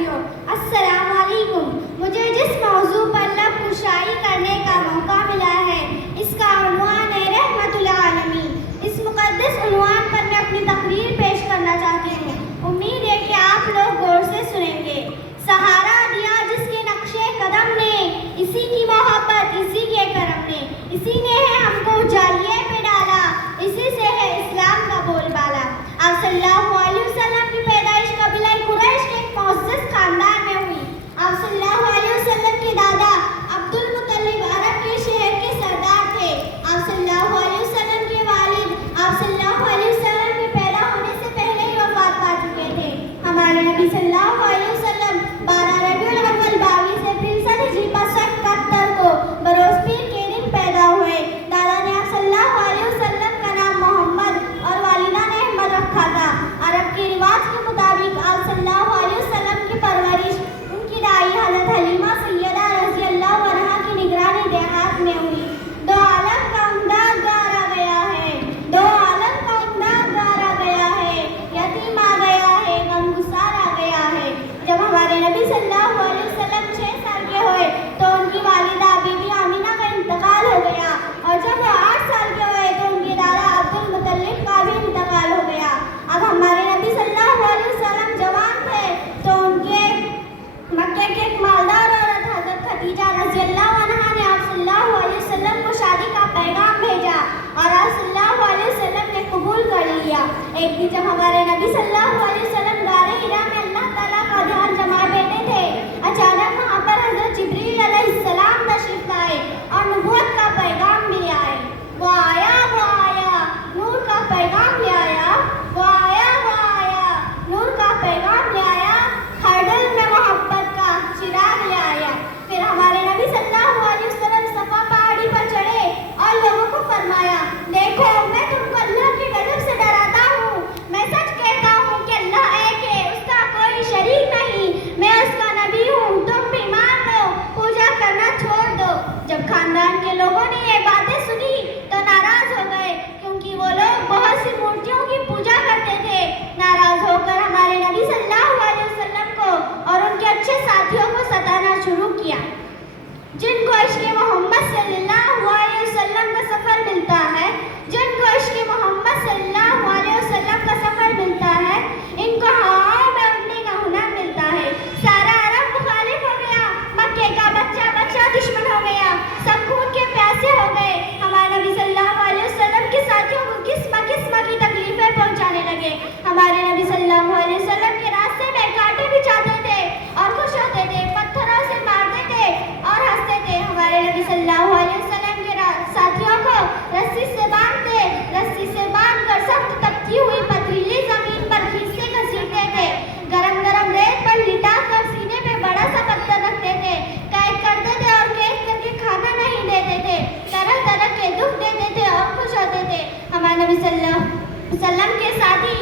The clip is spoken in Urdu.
ساتھیوں، السلام علیکم۔ مجھے جس موضوع پر لب کشائی کرنے کا موقع ملا ہے اس کا عنوان ہے رحمت العالمین۔ اس مقدس عنوان پر میں اپنی تقریر پیش کرنا چاہتی ہوں، امید ہے کہ آپ لوگ غور سے سنیں گے۔ سہارا دیا جس کے نقش قدم نے، اسی کی محبت اسی کے کرم نے، اسی نے ہے ہم کو جالیے پہ ڈالا، اسی سے ہے اسلام کا بول بالا۔ آپ صلی اللہ علیہ وسلم کی پیدائش قبیلہ قریش کے ایک معزز خاندان میں ہوئی۔ آپ صلی اللہ علیہ وسلم کے دادا عبد المطلب عرب کے شہر کے سردار تھے۔ آپ صلی اللہ علیہ وسلم کے والد آپ صلی اللہ علیہ وسلم کے پیدا ہونے سے پہلے ہی وفات پا چکے تھے۔ ہمارے نبی صلی اللہ علیہ وسلم 12 ربیع الاول 22 اپریل سن ہجری 6571 کو بروز پیر کے دن پیدا ہوئے۔ دادا نے آپ صلی اللہ علیہ وسلم کا نام محمد اور والدہ نے احمد رکھا تھا۔ عرب کے رواج کے مطابق آپ صلی اللہ علیہ وسلم کی پرورش ان کی دائی حضرت حلیمہ سیدہ رضی اللہ عنہا کی نگرانی دیہات میں ہوئی۔ دو عالم کا امداد گارا گیا ہے، دو عالم کا امداد گارا گیا ہے، یتیم آ گیا ہے، غمگسار آ گیا ہے۔ جب ہمارے نبی صلی اللہ علیہ وسلم 6 سال کے ہوئے تو ان کی والدہ بی بی آمینہ کا انتقال ہو گیا، اور جب وہ 8 سال کے ہوئے تو ان کے دادا عبد المطلب کا بھی انتقال ہو گیا۔ اب ہمارے نبی صلی اللہ علیہ وسلم جوان تھے تو ان کے مکے کے ایک مالدار عورت حضرت خدیجہ رضی اللہ عنہا نے آپ صلی اللہ علیہ وسلم کو شادی کا پیغام بھیجا اور آپ صلی اللہ علیہ وسلم نے قبول کر لیا۔ ایک دن جب ہمارے نبی صلی اللہ علیہ وسلم غار حرا میں اللہ تعالیٰ کا دھیان جمائے بیٹھے تھے، اچانک وہاں پر حضرت جبریل علیہ السلام تشریف لائے اور نبوت کا پیغام بھی آئے۔ وہ آیا نور کا پیغام لے آیا، وہ آیا نور کا پیغام لے آیا، ہر دل میں محبت کا چراغ لے آیا۔ پھر ہمارے نبی صلی اللہ علیہ وسلم صفا پہاڑی پر چڑھے اور لوگوں کو فرمایا، دیکھو میں تم کو اللہ کے غضب سے ڈراتا ہوں، میں سچ کہتا ہوں کہ اللہ ایک ہے، اس کا کوئی شریک نہیں، میں اس کا نبی ہوں، تم بھی مان لو، پوجا کرنا چھوڑ دو۔ جب خاندان کے لوگوں نے یہ باتیں سنی تو ناراض ہو گئے، کیونکہ وہ لوگ بہت سی مورتیوں کی پوجا کرتے تھے۔ ناراض ہو کر ہمارے نبی صلی اللہ علیہ وسلم کو اور ان کے اچھے ساتھیوں کو ستانا شروع کیا۔ جن کو عشق محمد صلی اللہ علیہ وسلم کا سفر ملتا ہے، جن کو عشق محمد صلی اللہ علیہ وسلم کا سفر ملتا ہے، ان کو ہواؤں میں اڑنے کا ہنر ملتا ہے۔ سارا عرب مخالف ہو گیا، مکے کا بچہ دشمن ہو گیا، سب خون کے پیاسے ہو گئے۔ ہمارے نبی صلی اللہ علیہ وسلم کے ساتھیوں کو قسم کی تکلیفیں پہنچانے لگے۔ ہمارے نبی صلی اللہ علیہ وسلم کے راستے میں کانٹے بچھاتے تھے اور خوش ہوتے تھے، پتھروں سے مارتے تھے اور ہنستے تھے۔ ہمارے نبی صلی اللہ علیہ وسلم کے ساتھیوں کو رسی سے باندھ کر سخت تپتی ہوئی پتھریلی زمین پر کھینچتے گھسیٹتے تھے، گرم ریت پر لٹا کر سینے پہ بڑا سا پتھر رکھتے تھے، قید کرتے تھے اور قید کر کے کھانا نہیں دیتے تھے، طرح طرح کے دکھ دیتے تھے اور خوش ہوتے تھے۔ ہمارے نبی صلی اللہ علیہ وسلم کے ساتھی